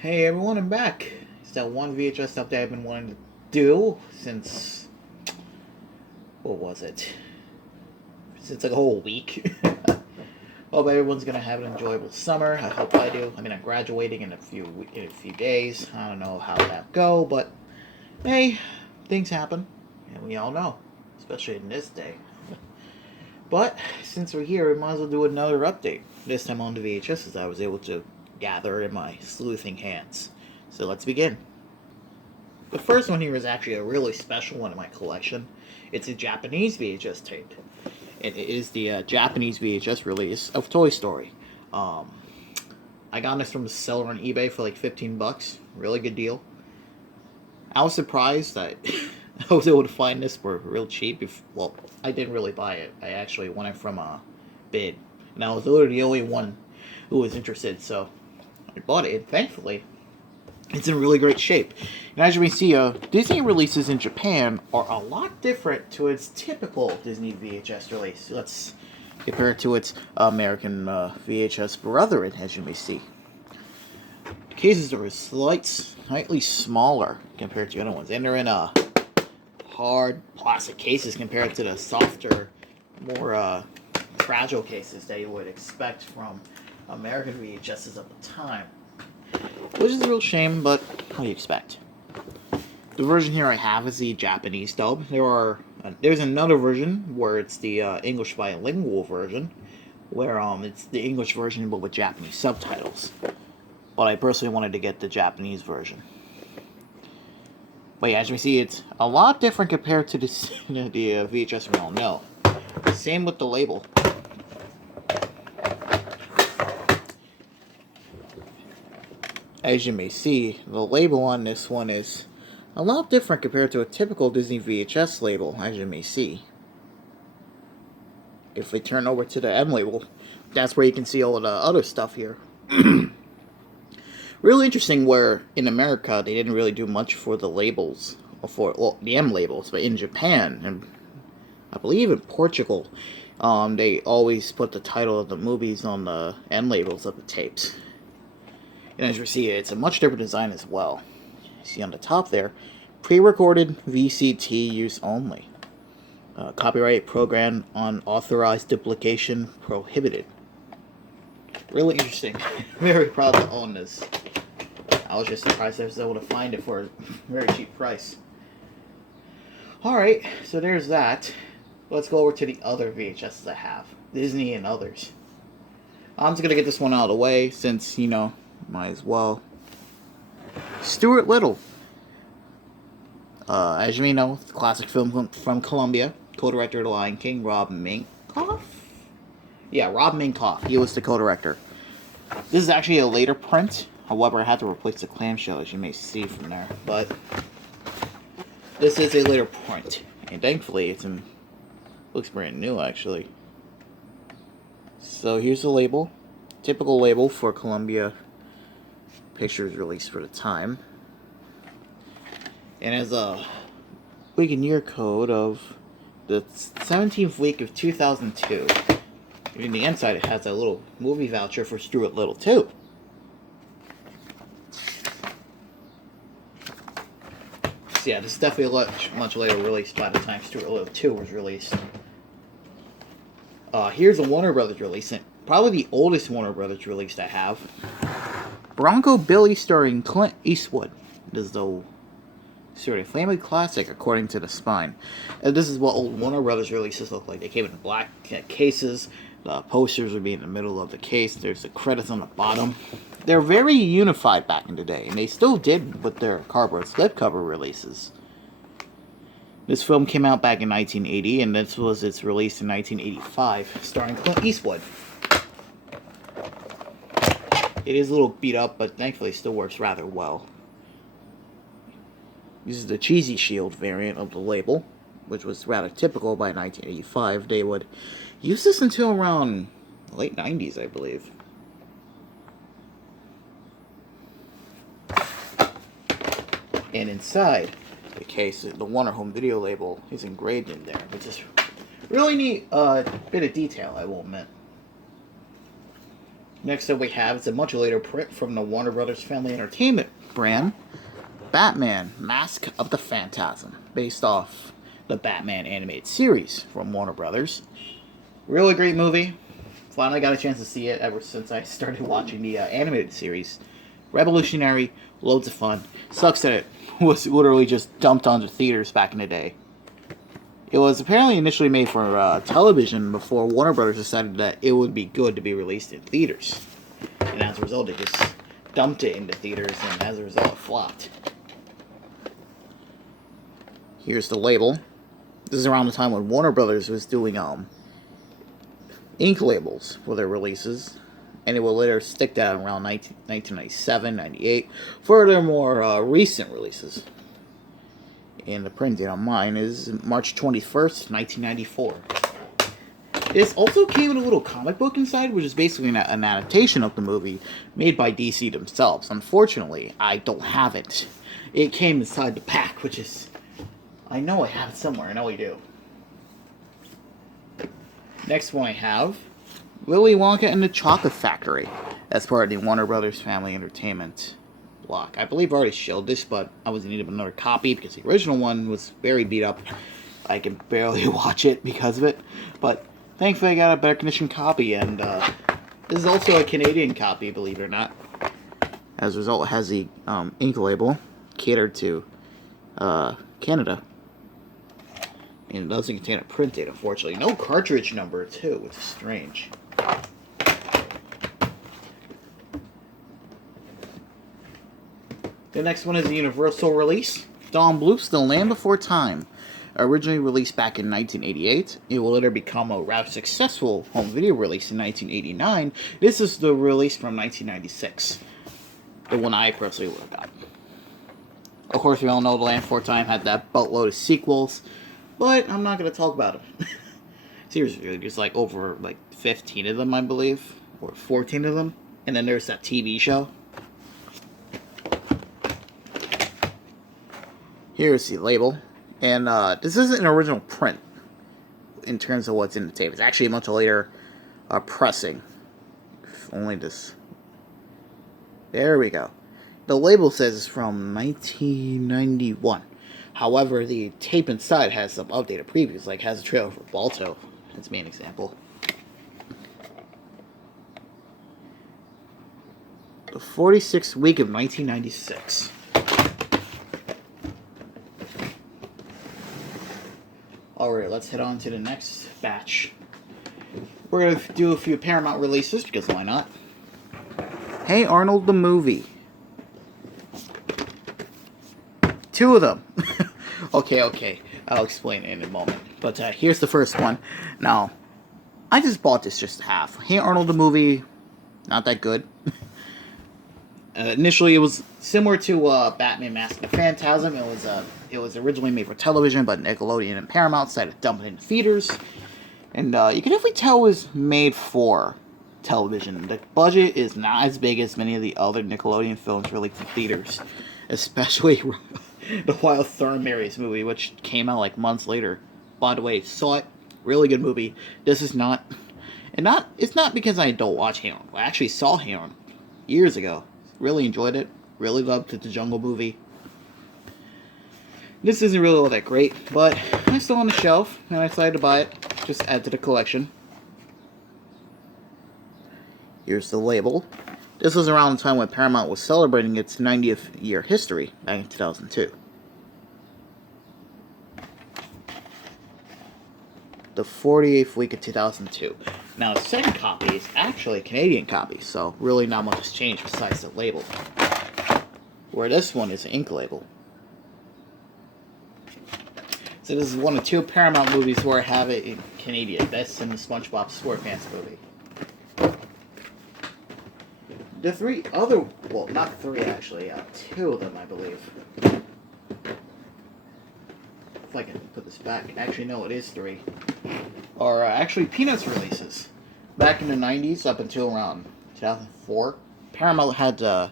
Hey everyone, I'm back. It's that one VHS update I've been wanting to do since, what was it? Since like a whole week. Hope everyone's gonna have an enjoyable summer. I hope I do. I mean, I'm graduating in a few days. I don't know how that go, but hey, things happen, and we all know, especially in this day. But since we're here, we might as well do another update. This time on the VHSs I was able to gather in my sleuthing hands. So let's begin. The first one here is actually a really special one in my collection. It's a Japanese VHS tape. It is the Japanese VHS release of Toy Story. Um, I got this from the seller on eBay for like 15 bucks. Really good deal. I was surprised that I was able to find this for real cheap. Well, I didn't really buy it. I actually won it from a bid. And I was literally the only one who was interested, so I bought it. And thankfully, it's in really great shape. And as you may see, Disney releases in Japan are a lot different to its typical Disney VHS release. Let's compare it to its American VHS brethren, as you may see. The cases are slightly smaller compared to other ones, and they're in hard plastic cases compared to the softer, more fragile cases that you would expect from American VHSs of the time. Which is a real shame, but what do you expect? The version here I have is the Japanese dub. There's another version where it's the English bilingual version, where it's the English version but with Japanese subtitles. But I personally wanted to get the Japanese version. But yeah, as you can see, it's a lot different compared to the VHS we all know. Same with the label. As you may see, the label on this one is a lot different compared to a typical Disney VHS label, as you may see. If we turn over to the M label, that's where you can see all of the other stuff here. Really interesting where in America they didn't really do much for the labels, the M labels, but in Japan, and I believe in Portugal, they always put the title of the movies on the M labels of the tapes. And as you see, it's a much different design as well. You see on the top there, pre-recorded VCT use only. Copyright program unauthorized duplication prohibited. Really interesting. Very proud to own this. I was just surprised I was able to find it for a very cheap price. Alright, so there's that. Let's go over to the other VHSs I have. Disney and others. I'm just going to get this one out of the way since, might as well. Stuart Little. As you may know, the classic film from Columbia. Co-director of The Lion King, Rob Minkoff? Yeah, Rob Minkoff. He was the co-director. This is actually a later print. However, I had to replace the clamshell, as you may see from there. But this is a later print. And thankfully, looks brand new, actually. So here's the label. Typical label for Columbia Pictures released for the time. And as a week and year code of the 17th week of 2002. In the inside, it has a little movie voucher for Stuart Little 2. So yeah, this is definitely a much later release by the time Stuart Little 2 was released. Here's a Warner Brothers release, and probably the oldest Warner Brothers release I have. Bronco Billy starring Clint Eastwood. This is the sort of family classic according to the spine. And this is what old Warner Brothers releases look like. They came in black cases. The posters would be in the middle of the case. There's the credits on the bottom. They're very unified back in the day, and they still did with their cardboard slipcover releases. This film came out back in 1980, and this was its release in 1985, starring Clint Eastwood. It is a little beat up, but thankfully still works rather well. This is the Cheesy Shield variant of the label, which was rather typical by 1985. They would use this until around the late 90s, I believe. And inside the case, the Warner Home Video label is engraved in there, which is really neat bit of detail, I will admit. Next up we have is a much later print from the Warner Brothers Family Entertainment brand, Batman: Mask of the Phantasm, based off the Batman animated series from Warner Brothers. Really great movie. Finally got a chance to see it ever since I started watching the animated series. Revolutionary, loads of fun. Sucks that it was literally just dumped onto theaters back in the day. It was apparently initially made for television before Warner Brothers decided that it would be good to be released in theaters. And as a result, they just dumped it into theaters, and as a result, it flopped. Here's the label. This is around the time when Warner Brothers was doing ink labels for their releases, and it will later stick that around 1997, 98 for their more recent releases. And the print date on mine is March 21st, 1994. This also came with a little comic book inside, which is basically an adaptation of the movie made by DC themselves. Unfortunately, I don't have it. It came inside the pack, which is... I know I have it somewhere. I know I do. Next one I have, Willy Wonka and the Chocolate Factory, as part of the Warner Brothers Family Entertainment block. I believe I already showed this, but I was in need of another copy because the original one was very beat up. I can barely watch it because of it, but thankfully I got a better condition copy, and this is also a Canadian copy, believe it or not. As a result, it has the ink label catered to Canada. And it doesn't contain a print date, unfortunately. No cartridge number, too, which is strange. The next one is a Universal release. Don Bluth's The Land Before Time. Originally released back in 1988. It will later become a rather successful home video release in 1989. This is the release from 1996. The one I personally would have got. Of course, we all know The Land Before Time had that boatload of sequels. But I'm not going to talk about them. Seriously, there's like over 15 of them, I believe. Or 14 of them. And then there's that TV show. Here's the label. And this isn't an original print in terms of what's in the tape. It's actually a much later pressing. If only this... There we go. The label says it's from 1991. However, the tape inside has some updated previews, like has a trailer for Balto. That's the main example. The 46th week of 1996. Alright, let's head on to the next batch. We're going to do a few Paramount releases, because why not? Hey Arnold the Movie. 2 of them. Okay. I'll explain it in a moment. But here's the first one. Now, I just bought this just half. Hey Arnold the Movie, not that good. Initially, it was similar to Batman: Mask of the Phantasm. It was originally made for television, but Nickelodeon and Paramount decided to dump it into theaters. And you can definitely tell it was made for television. The budget is not as big as many of the other Nickelodeon films released in theaters, especially the Wild Thornberrys movie, which came out like months later. By the way, saw it. Really good movie. This is not. It's not because I don't watch Hey Arnold. I actually saw Hey Arnold years ago. Really enjoyed it. Really loved the Jungle movie. This isn't really all that great, but it's still on the shelf, and I decided to buy it. Just add to the collection. Here's the label. This was around the time when Paramount was celebrating its 90th year history back in 2002. The 48th week of 2002. Now, the second copy is actually a Canadian copy, so really not much has changed besides the label. Where this one is an ink label. So this is one of 2 Paramount movies where I have it in Canadian. This and the SpongeBob SquarePants movie. The 3 other, well, not 3 actually, 2 of them, I believe. If I can put this back. Actually, no, it is 3. Are actually Peanuts releases. Back in the 90s, up until around 2004, Paramount had the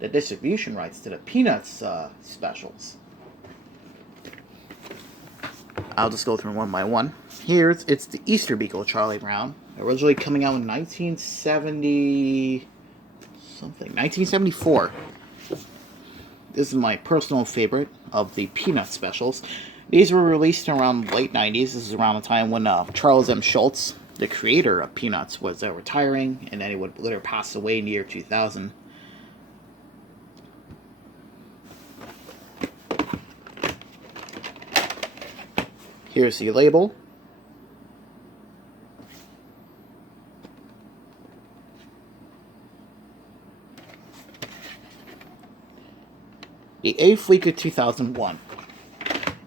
distribution rights to the Peanuts specials. I'll just go through one by one. It's the Easter Beagle Charlie Brown, originally coming out in 1970 something, 1974. This is my personal favorite of the Peanut specials. These were released around the late 90s. This is around the time when Charles M. Schulz, the creator of Peanuts, was retiring, and then he would later pass away in the year 2000. Here's the label. The 8th week of 2001.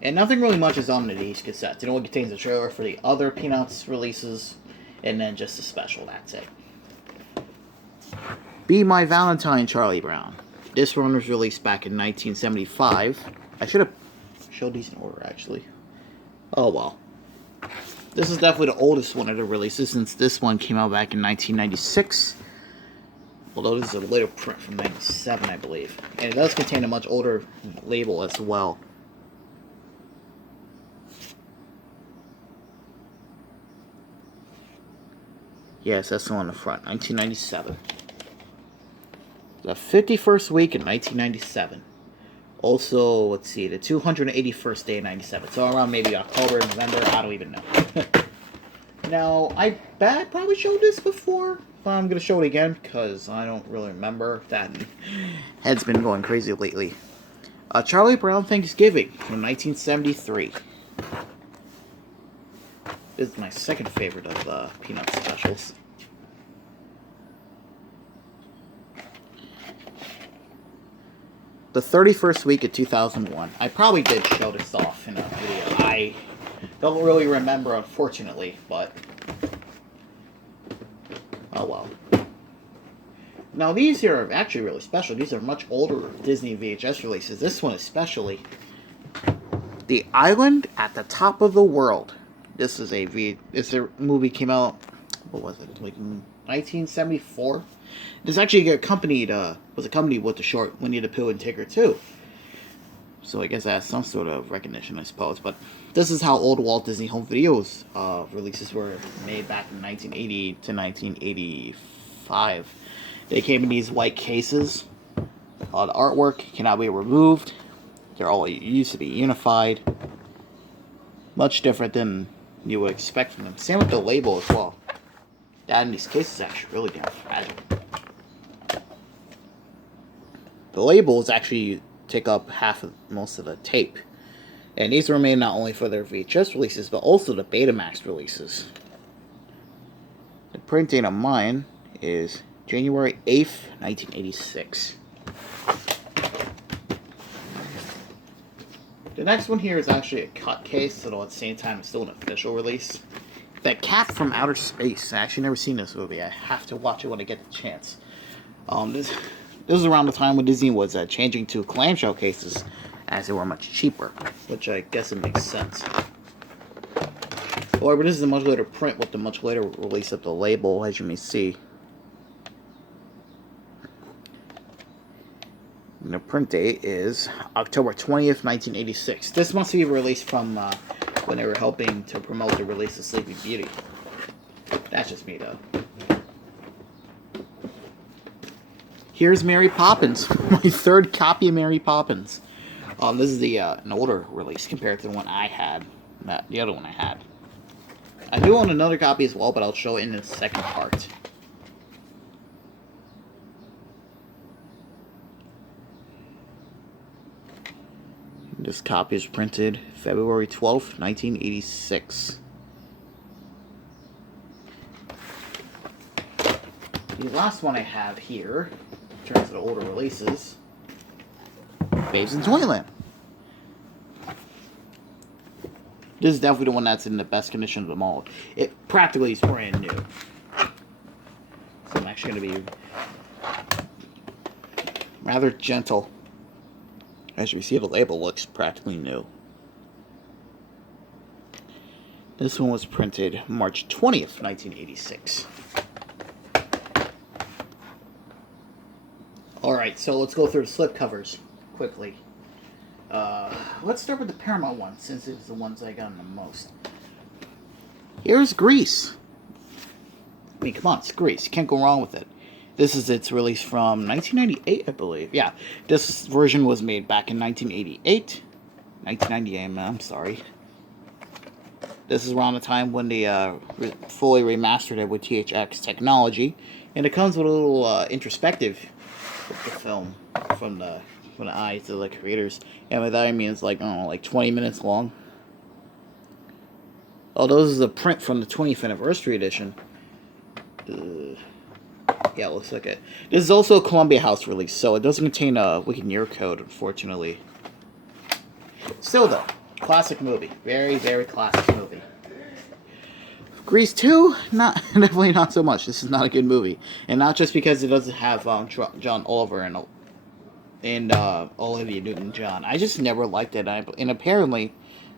And nothing really much is on these cassettes. It only contains a trailer for the other Peanuts releases, and then just a special, that's it. Be My Valentine, Charlie Brown. This one was released back in 1975. I should have showed these in order, actually. Oh well. This is definitely the oldest one of the releases, since this one came out back in 1996. Although this is a later print from 97, I believe. And it does contain a much older label as well. Yes, that's the one on the front. 1997. The 51st week in 1997. Also, let's see, the 281st day in 97. So around maybe October, November, I don't even know. Now, I bet I probably showed this before. But I'm going to show it again because I don't really remember. That head's been going crazy lately. Charlie Brown Thanksgiving from 1973. This is my second favorite of the Peanut specials. The 31st week of 2001. I probably did show this off in a video. I don't really remember, unfortunately, but oh well. Now these here are actually really special. These are much older Disney VHS releases. This one especially. The Island at the Top of the World. This is this movie came out, what was it, like 1974? This actually was accompanied with the short Winnie the Pooh and Tigger too. So I guess that has some sort of recognition, I suppose. But this is how old Walt Disney Home Videos releases were made back in 1980 to 1985. They came in these white cases. The artwork cannot be removed. They're all used to be unified. Much different than you would expect from them. Same with the label as well. That in these cases is actually really damn fragile. The labels actually take up most of the tape. And these were made not only for their VHS releases, but also the Betamax releases. The print date of mine is January 8th, 1986. The next one here is actually a cut case, although at the same time it's still an official release. The Cat from Outer Space. I actually never seen this movie. I have to watch it when I get the chance. This is around the time when Disney was changing to clamshell cases, as they were much cheaper, which I guess it makes sense. However, this is a much later print with the much later release of the label, as you may see. And the print date is October 20th, 1986. This must be released from when they were helping to promote the release of Sleeping Beauty. That's just me, though. Here's Mary Poppins, my third copy of Mary Poppins. This is an older release compared to the one I had, the other one I had. I do own another copy as well, but I'll show it in the second part. This copy is printed February 12th, 1986. The last one I have here, in terms of the older releases, Babes in Toyland. This is definitely the one that's in the best condition of them all. It practically is brand new. So I'm actually going to be rather gentle. As you see, the label looks practically new. This one was printed March 20th, 1986. Alright, so let's go through the slipcovers quickly. Let's start with the Paramount one, since it's the ones I got the most. Here's Grease. I mean, come on, it's Grease. You can't go wrong with it. This is its release from 1998, I believe. Yeah, this version was made back in 1988. 1998, I'm sorry. This is around the time when they fully remastered it with THX technology. And it comes with a little introspective of the film from the eyes of the creators. And by that I mean it's like, I don't know, like 20 minutes long. Oh, this is a print from the 20th anniversary edition. Yeah, it looks like it. This is also a Columbia House release, so it doesn't contain a wicked year code, unfortunately. Still though, classic movie. Very, very classic movie. Grease 2, definitely not so much. This is not a good movie. And not just because it doesn't have John Oliver and Olivia Newton-John. I just never liked it. And apparently,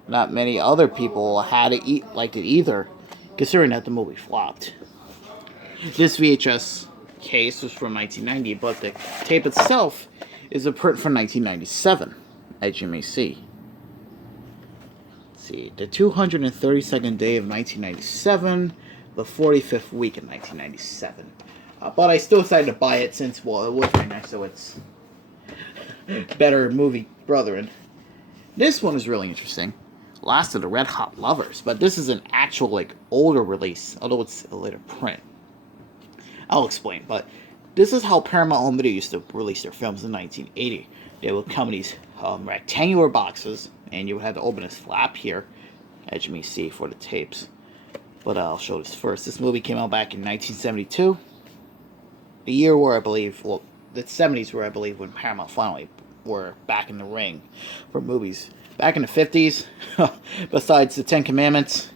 not many other people liked it either, considering that the movie flopped. This VHS case was from 1990, but the tape itself is a print from 1997, as you may see. Let's see, the 232nd day of 1997, the 45th week of 1997. But I still decided to buy it since, well, it was very nice, so it's better movie brethren. This one is really interesting. Last of the Red Hot Lovers, but this is an actual, older release, although it's a later print. I'll explain, but this is how Paramount Home Video used to release their films in 1980. They would come in these rectangular boxes, and you would have to open this flap here, as you may see, for the tapes. But I'll show this first. This movie came out back in 1972. The year where I believe, well, the 70s where I believe when Paramount finally were back in the ring for movies. Back in the 50s, besides the Ten Commandments,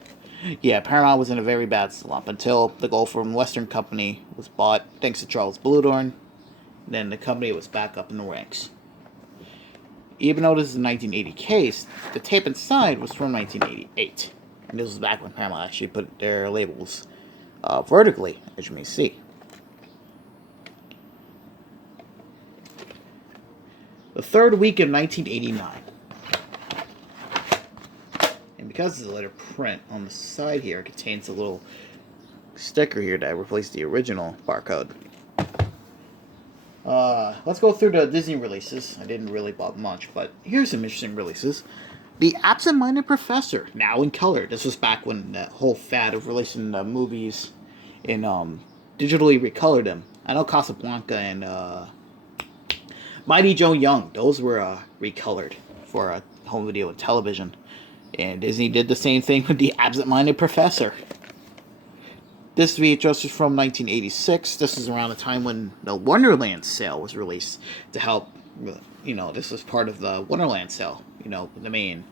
yeah, Paramount was in a very bad slump until the Gulf from Western Company was bought, thanks to Charles Bluedorn. Then the company was back up in the ranks. Even though this is a 1980 case, the tape inside was from 1988. And this was back when Paramount actually put their labels vertically, as you may see. The third week of 1989. And because it's a later print, on the side here, it contains a little sticker here that replaced the original barcode. Let's go through the Disney releases. I didn't really buy much, but here's some interesting releases. The Absent-Minded Professor, now in color. This was back when that whole fad of releasing movies and digitally recolored them. I know Casablanca and Mighty Joe Young, those were recolored for home video and television. And Disney did the same thing with The Absent-Minded Professor. This VHS is from 1986. This is around the time when the Wonderland sale was released to help, this was part of the Wonderland sale. The main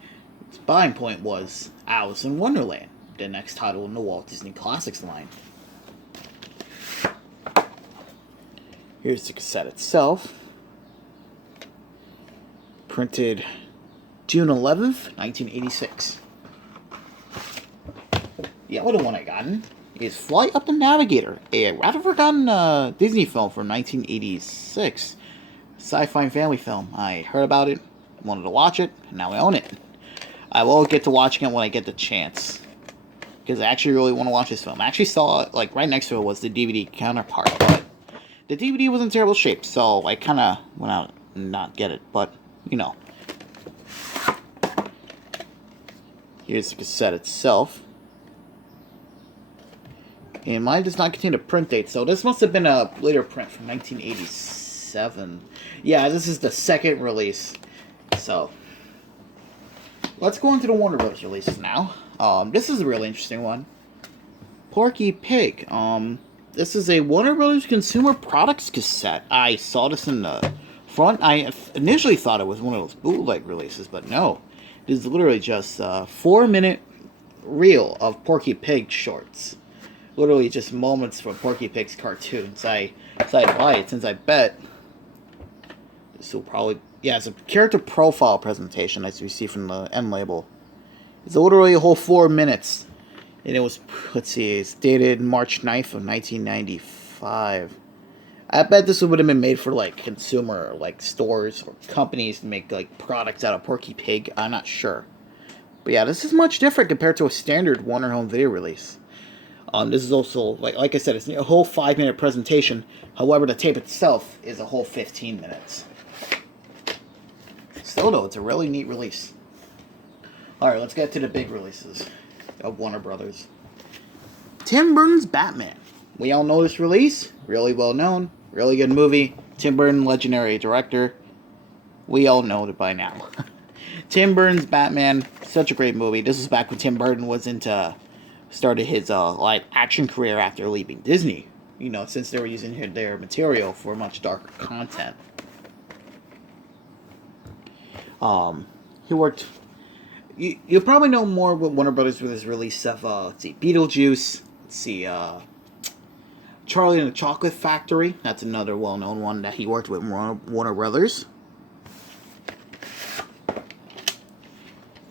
buying point was Alice in Wonderland, the next title in the Walt Disney Classics line. Here's the cassette itself. Printed June 11th, 1986. The other one I gotten is Fly Up the Navigator, a rather forgotten Disney film from 1986. Sci-fi family film. I heard about it, wanted to watch it, and now I own it. I will get to watching it when I get the chance, because I actually really want to watch this film. I actually saw it, right next to it was the DVD counterpart, but the DVD was in terrible shape, so I kind of went out and not get it, but, Here's the cassette itself. And mine does not contain a print date, so this must have been a later print from 1987. Yeah, this is the second release. So, let's go into the Warner Bros. Releases now. This is a really interesting one. Porky Pig. This is a Warner Bros. Consumer Products cassette. I saw this in the front. I initially thought it was one of those bootleg releases, but no. This is literally just a 4-minute reel of Porky Pig shorts. Literally just moments from Porky Pig's cartoons. I decided to buy it since I bet this will probably... Yeah, it's a character profile presentation, as you see from the end label. It's literally a whole 4 minutes. And it was, let's see, it's dated March 9th of 1995. I bet this would have been made for like consumer, like stores or companies to make like products out of Porky Pig. I'm not sure, but yeah, this is much different compared to a standard Warner Home Video release. This is also like I said, it's a whole 5-minute presentation. However, the tape itself is a whole 15 minutes. Still though, it's a really neat release. All right, let's get to the big releases of Warner Brothers. Tim Burton's Batman. We all know this release. Really well known. Really good movie. Tim Burton, legendary director. We all know it by now. Tim Burton's Batman. Such a great movie. This is back when Tim Burton was started his live action career after leaving Disney. You know, since they were using their material for much darker content. He worked. You'll probably know more with Warner Brothers with his release of let's see, Beetlejuice. Let's see, Charlie and the Chocolate Factory. That's another well-known one that he worked with Warner Brothers.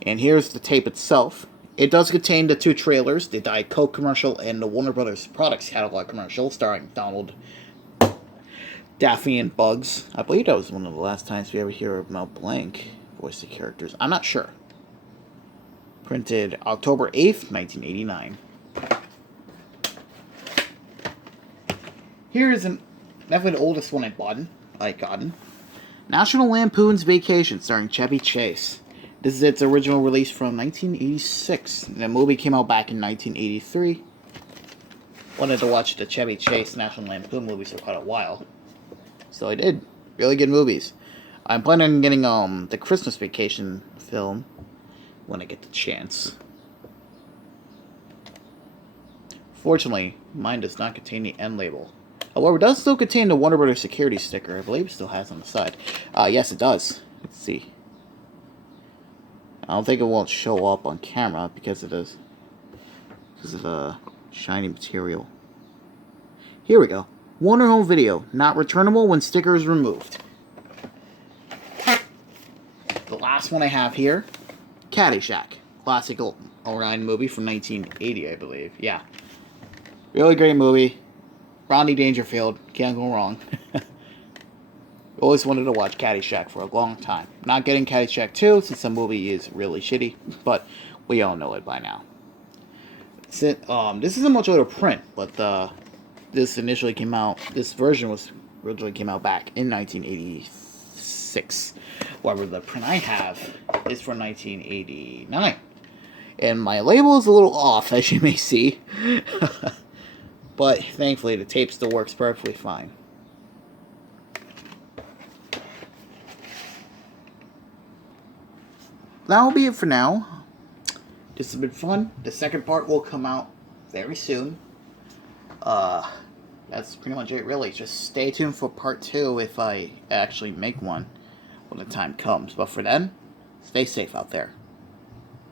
And here's the tape itself. It does contain the 2 trailers, the Diet Coke commercial and the Warner Brothers Products catalog commercial starring Donald, Daffy, and Bugs. I believe that was one of the last times we ever hear Mel Blanc voice the characters. I'm not sure. Printed October 8th, 1989. Here is definitely the oldest one I've gotten. National Lampoon's Vacation, starring Chevy Chase. This is its original release from 1986. The movie came out back in 1983. Wanted to watch the Chevy Chase National Lampoon movies for quite a while, so I did. Really good movies. I'm planning on getting the Christmas Vacation film when I get the chance. Fortunately, mine does not contain the end label. However, it does still contain the Warner Brothers security sticker. I believe it still has on the side. Yes, it does. Let's see. I don't think it won't show up on camera because of the shiny material. Here we go. Warner Home Video. Not returnable when sticker is removed. The last one I have here. Caddyshack. Classic Orion movie from 1980, I believe. Yeah. Really great movie. Rodney Dangerfield. Can't go wrong. Always wanted to watch Caddyshack for a long time. Not getting Caddyshack 2 since the movie is really shitty, but we all know it by now. This isn't much of a print, but this version originally came out back in 1986. However, the print I have is from 1989. And my label is a little off, as you may see. But thankfully, the tape still works perfectly fine. That'll be it for now. This has been fun. The second part will come out very soon. That's pretty much it, really. Just stay tuned for part 2 if I actually make one when the time comes. But for then, stay safe out there.